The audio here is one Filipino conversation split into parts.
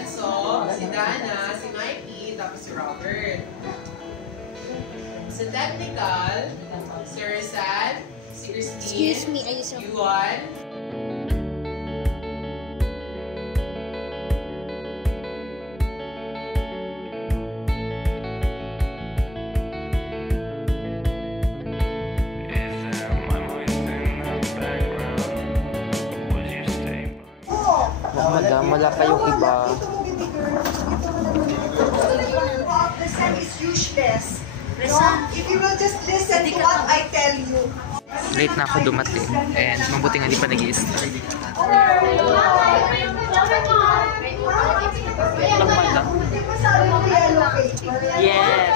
Enzo, si Dana, si Mikey, tapos si Robert. Sa technical, si Rizal, si Christine, excuse me, Yuan, Madam, wala kayong iba. The sun is useless. No? If you will just listen to what I tell you. Late na ako dumating. And mabuti nga di pa nag-i-start. Yes!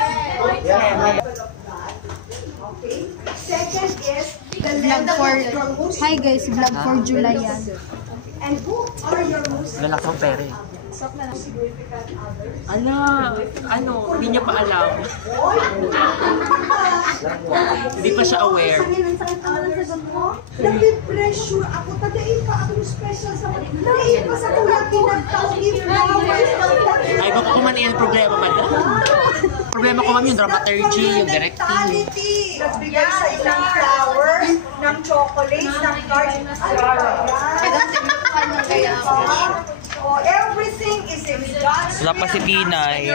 Okay. Second is the vlog for, hi guys, vlog for July yan. And who are your most Lalak ng pere. significant others? Hindi niya pa alam. Hindi pa siya aware. Nag-pressure ako. Tadain pa akong special sa mga. Nadain pa sa kulang pinagtawin flowers. Ay, baka kung man yung problema man. Problema ko ma'am yung dramaturgy, yung directing. Nagbigay sa ilang flowers, ng chocolates, ng cards. Oh, everything is in God's Wala pa si Pinay.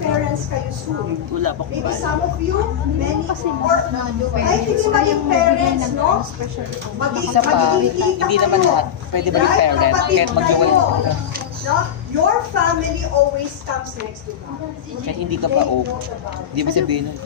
parents kayo soon. Wala pa Maybe some of you, many, or kahit hindi maging parents, no? Magiging tita Hindi naman lahat. Pwede ba yung parent? Kahit mag-iwalay. No? Your family always comes next to God. Kahit hindi ka pa Hindi ba sabihin nun?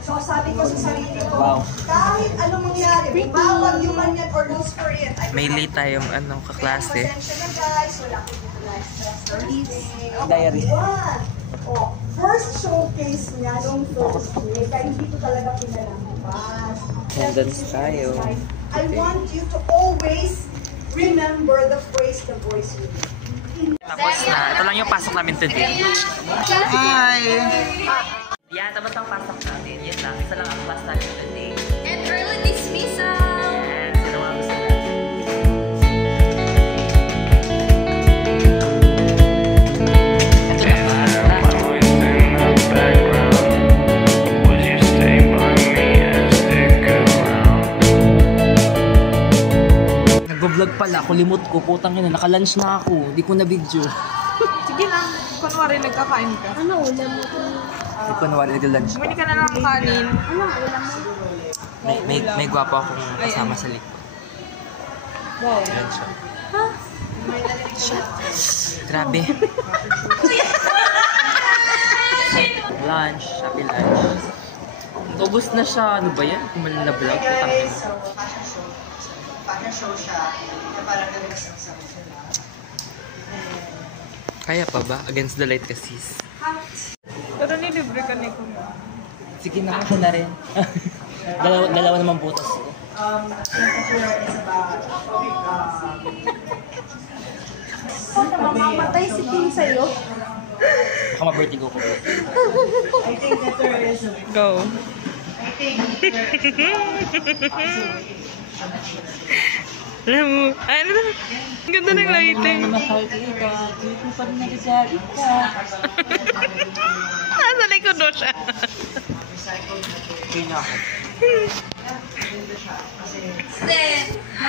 So sabi ko sa sarili ko, Wow. kahit anong mangyari, bawal yung man yan or lose for it. May late tayong kaklase. Pasensya na guys, wala akong live stress or anything. Diary. One. Oh, first showcase niya nung Thursday, kaya hindi ko talaga pinalampas. Attendance tayo. I want you to always remember the phrase, the voice with you. Tapos na. Ito lang yung pasok namin today. Hi! Yan, tapos ang pasok natin. Yan lang. Isa lang ang class natin today. And early dismissal! Yes, sino mga gusto natin? Nag-vlog pala, kulimot ko, putang ina, naka-lunch na ako, di ko na video. Sige lang, kunwari nagkakain ka. Ano ulam mo? Di ko nawari nag-lunch. Bumili ka na lang ng kanin. Ano ulam mo? May gwapo akong kasama sa likod. Wow. Yan siya. Grabe. Lunch, happy lunch. Ubus na siya. Ano ba yan? Kung mali na vlog, putang ina. Fashion show siya, na parang nag-isang Kaya pa ba? Against the light kasi. Pero nilibre ka ni Kuya. Sige na, ako na rin. dalawa naman butas ko. Mamamatay si Tim sa'yo. Baka ma-vertigo ko. I think that there is a... Go. I think Alam mo, ano na? Ang ganda ng lighting. Nasa likod mo siya.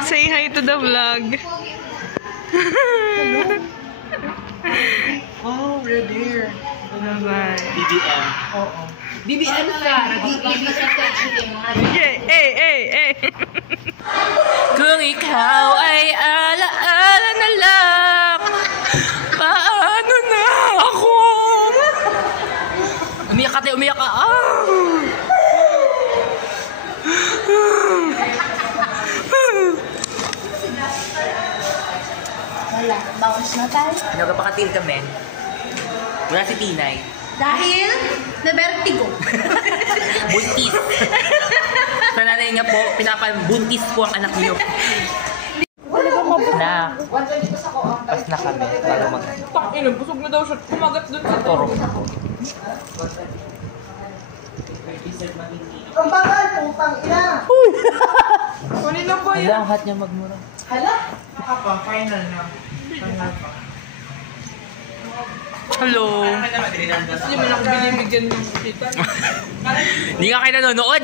Say hi to the vlog. Oh, we're there. Bye-bye. BBM. Oo. BBM ka! Hey! Kung ikaw ay alaala na lang, paano na ako? Umiyak ka tayo, umiyak ka! Wala, bounce na tayo. Nagpapakatil kami. Wala si Pinay. Dahil na-vertigo. Buntis. Sa nanay niya po, pinapabuntis po ang anak niyo. Na, pas na kami para mag... Ina, busog na daw siya. Kumagat dun sa Toro. Ang bakal, putang ina! Kunin na ba Hala, yan? ang hat niya magmura. Hala? Final na. Final pa. Hello. Hindi mo lang binibigyan ng kita. Hindi nga kayo nanonood.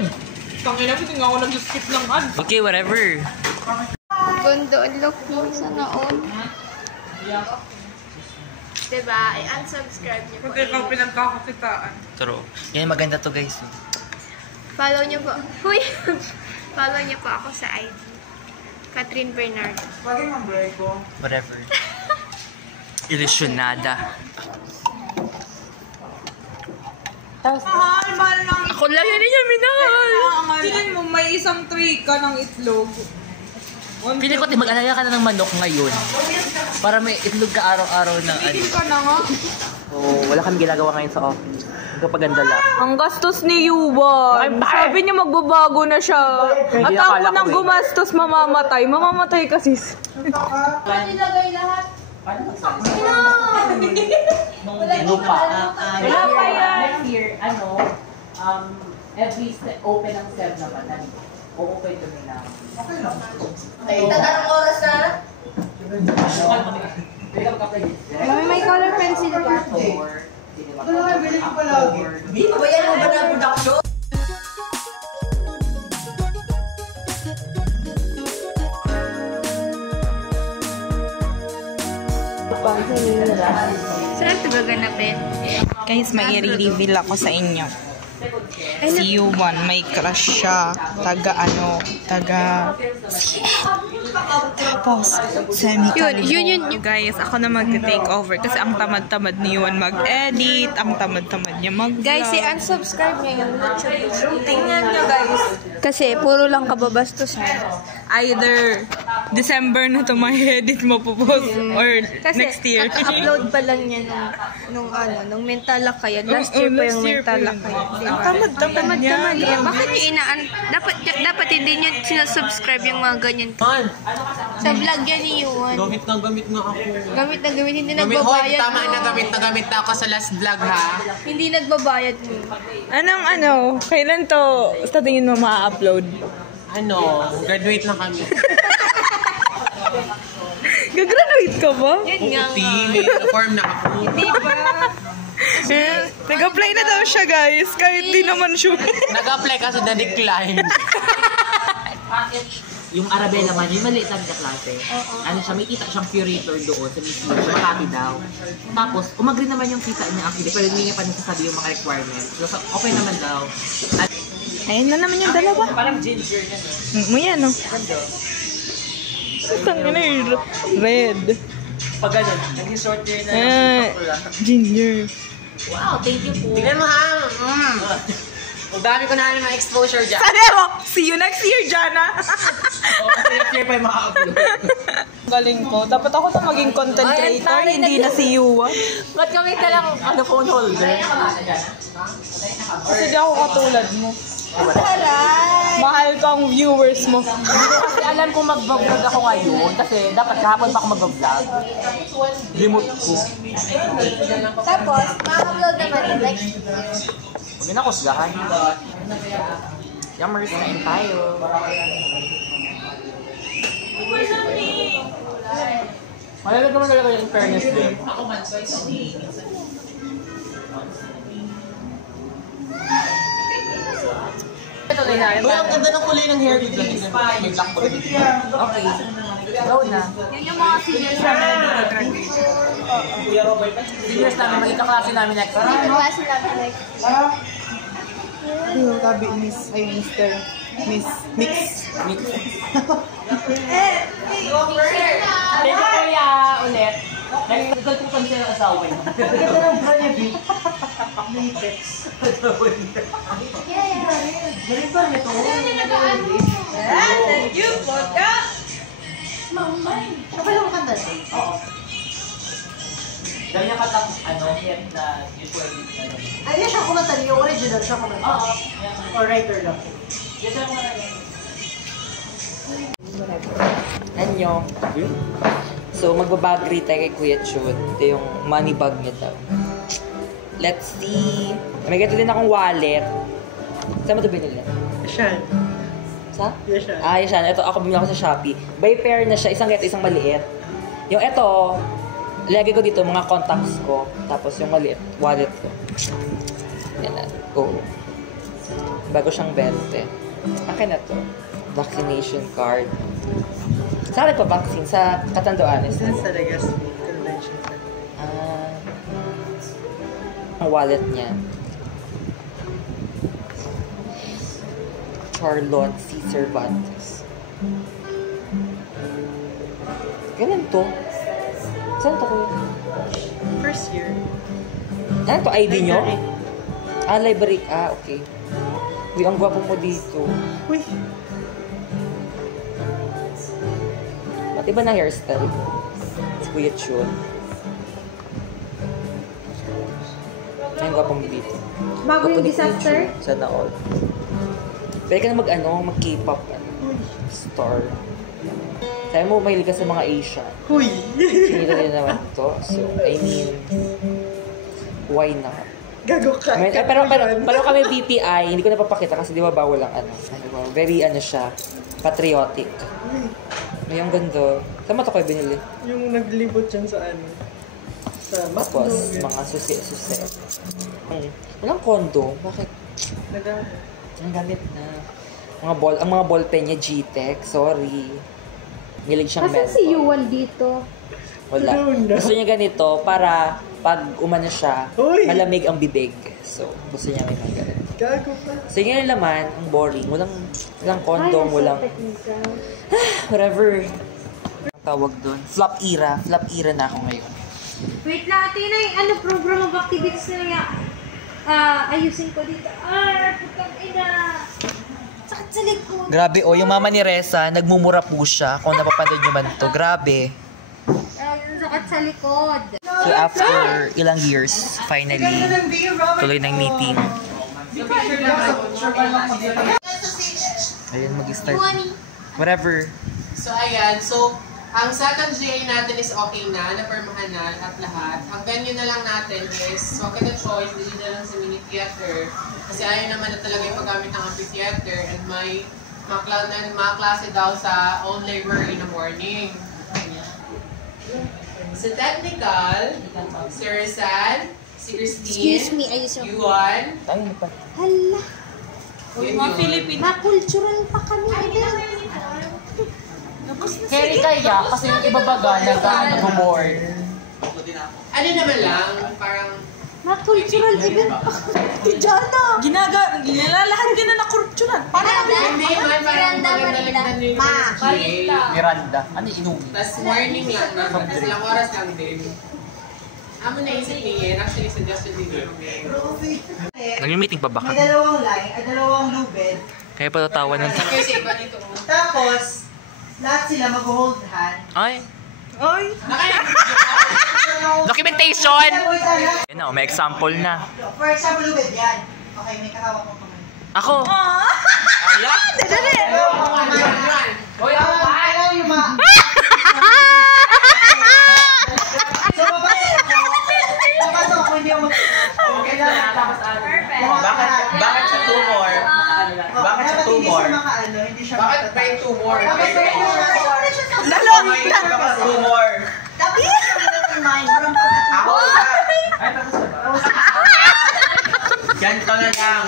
Tangina mo, hindi nga ako nag-skip ng ads. Okay, whatever. Gondo, look mo sa naon. Diba? I-unsubscribe niyo po. Pag ikaw pinagkakakitaan. True. Yan, maganda to guys. Follow niyo po. Huy! Follow niyo po ako sa IG. Catherine Bernardo. Whatever. Ilusyonada. Mahal lang. Ako lang yan niya, minahal. Tingin mo, may isang tray ka ng itlog. Pili ko, mag-alaya ka na ng manok ngayon. Para may itlog ka araw-araw na Tingin ka na nga. Oo, wala kami ginagawa ngayon sa office. Nagpapaganda lang. Ang gastos ni Yuan. Sabi niya magbabago na siya. At Hindi, ako akala nang ko gumastos, mamamatay. Mamamatay kasi. Nilagay lahat. Lupa. Wala pa yan. Next year, every open ang SEB naman. O-open kami na. Tatanong oras na? Mami, may color pencil ka. Bayan mo ba na production? Saan ito gaganapin? Guys, may i-reveal ako sa inyo. Si Yuan, may crush siya. Tapos, yun. Guys, ako na mag-take over kasi ang tamad-tamad ni Yuan mag-edit, ang tamad-tamad niya mag-vlog. Guys, i-unsubscribe niya yung YouTube. Tingnan nyo, guys. Kasi puro lang kababastusan. Either December na to may edit mo po or Kasi next year. kaka-upload pa lang niya nung mentalak kaya. Last year pa yung mentalak kaya. Ang tamad-tamad niya. Bakit niya dapat hindi niya sinasubscribe yung mga ganyan. Sa vlog yan ni Yuan. Gamit nga ako. Gamit na gamit, hindi Hoy, nagbabayad. tama na gamit na ako sa last vlog ha. Hindi nagbabayad mo. Kailan to sa tingin mo ma-upload? Graduate na kami. Gagraduate ka ba? Yan nga nga. May form na ako. Hindi ba? Nag-apply na daw siya guys, kahit di naman sure. Nag-apply kasi na-decline. Yung Arabella man, yung maliit lang na klase. Ano siya, may kita siyang curator doon sa Miss Universe, sa Makati daw. Tapos, umagri naman yung kita niya actually, pero hindi niya pa nasasabi yung mga requirements. So, okay naman daw. At, Ayun na naman yung dalawa. parang ginger niya, no? Mo yan, no? Tangin na yung red. Pag ganun, naging short year na Ginger. Wow, thank you po. Tingnan mo ha. Ang dami ko na ng exposure dyan. Sana mo! See you next year, Jana! Next year pa yung maka-upload. Galing ko. Dapat ako na maging content creator, hindi na si Yuwa. Ba't kami ka lang phone holder? Kasi di ako katulad mo. Mahal kang viewers mo. Kasi alam kong mag-vlog ako ngayon kasi dapat kahapon pa ako mag-vlog. Remote ko. Tapos, ma-upload naman next year. Huwag na kusgahan. Yummers, kain tayo. Malalag naman talaga yung fairness din. Ito na yun. Uy, ang ganda ng kulay ng hair dito. May black pa rin. Okay. Go na. Yan yung mga seniors namin nag-graduate. Seniors namin, maging kaklase namin next week. Dito ba sila next Yung tabi, Miss, ay Mr. Miss Mix. Thank you, Kuya, ulit. Next, nagkalpupan siya ng asawa niya. Ganda ng brand niya, Vic. Latex. Galing ba nito? Thank you, Vodka! Siya pala makanda doon? Oo. Galing niya katapos, hit na usually. Ay, niya siya kumanta niya. Original siya kumanta. Oo. Or writer lang. Yes, sir, Anyo. So, magbabag tayo kay Kuya Chud. Ito yung money bag niya daw. Let's see. May ganito din akong wallet. Saan mo ito binili? Siya. Sa? Yashan. Ah, Yashan. Ito, ako bumili ako sa Shopee. By pair na siya. Isang ganito, isang maliit. Yung ito, ilagay ko dito mga contacts ko. Tapos yung maliit, wallet ko. Yan na. Go. Bago siyang 20. Akin na to. Vaccination card. Saan nagpa-vaccine? Sa Catanduanes? Sa Legazpi Convention Center. Ang wallet niya. Charlotte C. Cervantes. Ganun to. Saan to kuya? First year. Ano to? ID nyo? Library. Okay. Uy, ang gwapo mo dito. Uy. Ba't iba na hairstyle? Si Kuya Chun. Ang gwapo mo dito. Bago Gwapo yung ni Kuya disaster? Chun. Sana all. Pwede ka na mag-K-pop star. Sabi mo, mahilig ka sa mga Asian. Uy. Sinito din naman to. So, I mean, why not? Gago ka. Pero kami BPI, hindi ko napapakita kasi di ba bawal ang very siya, patriotic. May ang ganda. Saan mo ito kayo binili? Yung naglibot yan sa ano? Sa Tapos, McDo. mga susi. Walang kondo. Bakit? Ang gamit na. Ang mga ballpen niya, G-Tech. Sorry. Hilig siyang Asan si Yuwal dito? Wala. Gusto niya ganito para pag umano siya, Uy! malamig ang bibig. So, gusto niya may mga ganun. Gago pa. So, yun yung laman. Ang boring. Walang condom, Ay, walang nasa technical. whatever. Ang tawag doon. Flop era. Flop era na ako ngayon. Wait lang, ate na yung ano, program of activities na yung ayusin ko dito. Putang ina. Sakit sa likod. Grabe, yung mama ni Reza, nagmumura po siya. Kung napapanood nyo man to. Grabe. Sakit sa likod. So, after ilang years, finally, tuloy ng meeting. Ayun, mag-start. Whatever. So, ayan. So, ang second GA natin is okay na, napermahan na at lahat. Ang venue na lang natin is, wag ka na choice, hindi na lang sa mini theater. Kasi ayaw naman na talaga yung paggamit ng amphitheater and may mga klase daw sa own labor in the morning. Sa technical, si Rizal, si Christine, Excuse me, ayusin ko. Yuan, Ayun pa. Hala. mga Philippine. Ma-cultural pa kami. Carry kaya, kasi yung iba baga, nag-board. Ano naman lang, parang Ma-cultural event pa kami. Jana. Ginalalahat ka na na korupsyonan. hindi man, parang magandang yung GA. Miranda. Ano yung Tapos morning lang naman, kasi ilang oras lang din. Amo naisip niya, actually suggestion din yun. Nag-meeting pa ba May ka? dalawang line, ay dalawang lubid. Kaya pa tatawa ng Kasi iba dito. Tapos, lahat sila mag-hold hand. Ay! Ay. Documentation! Wait lang. Yan na, may example na. For example, lubid, yan. Okay, may kakawak mo kamay. Ako! Ala? Alam yung mga... So, papasok ako, hindi ako kailangan. Bakit sa tumor? Bakit sa tumor? Hindi siya Bakit pa yung tumor? Tapos, Tumor. Tapos, walang Ako ganito na lang.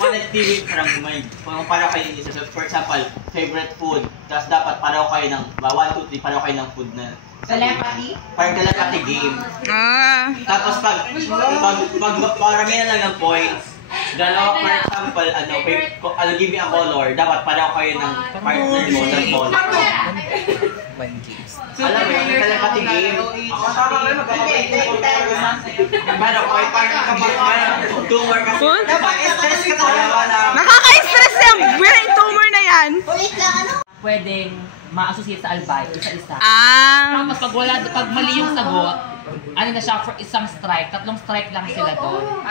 Connectivity parang may para kayo isa. So, for example, favorite food. Tapos dapat pareho kayo ng 1, 2, 3 pareho kayo ng food na. telepathy. Parang telepathy game. Tapos pag paramihan lang ng points, dalawa, for example, give me a color, dapat pareho kayo ng partner mo ng color. Mind games. Alam mo yung telepathy game? Paano, may partner ka parang tumor kasi. Stress ka talaga. Nakaka-stress yung brain tumor na yan. Wait lang, ano? Pwedeng ma-associate sa albay, isa-isa. Ah. Tapos pag mali yung sagot, ano na siya, for isang strike, 3 strike lang sila doon.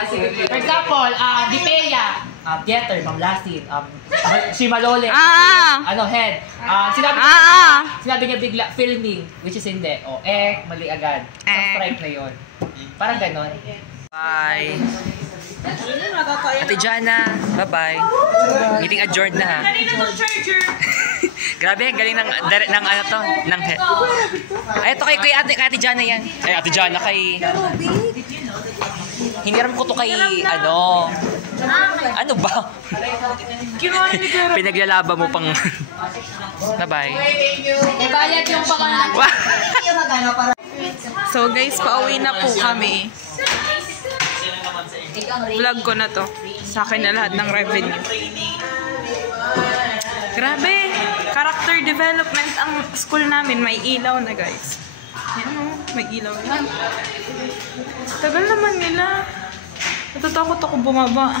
For example, Dipeya, Getter, Ma'am Lasit, Shimalole, head. Sinabi niya bigla, filming, which is hindi. Mali agad. Isang strike na yun. Parang ganon. Bye! Ate Jana, bye-bye. Meeting adjourned na ha. Grabe, galing ng ano to, ng head. Ay, ito kay Ate Jana yan. Ay, Ate Jana kay... Hiniram ko to kay, ano ba? Pinaglalaba mo pang... Bye-bye. Bayad yung pangalan. So guys, pauwi na po kami. Vlog ko na to. Sa akin na lahat ng revenue. Grabe! Character development ang school namin. May ilaw na guys. Yan o, may ilaw na. Tagal naman nila. Natatakot ako bumaba.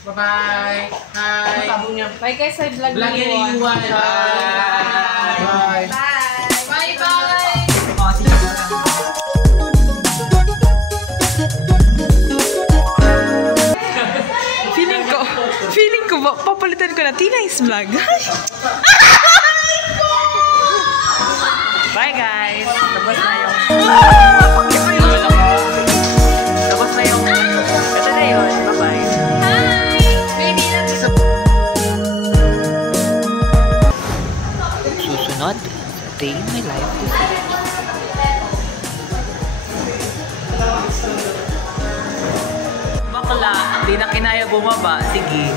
Bye-bye. Hi. Bye guys, sa vlog Vlog ni ni Juan. Juan. Bye. Bye-bye! Feeling ko ba, papalitan ko na Tinay's vlog. Bye guys! Tapos na yung... Tapos na yung... Ito na yun. Bye-bye. Susunod sa Day in My Life this week. Bakla, di na kinaya bumaba. Sige.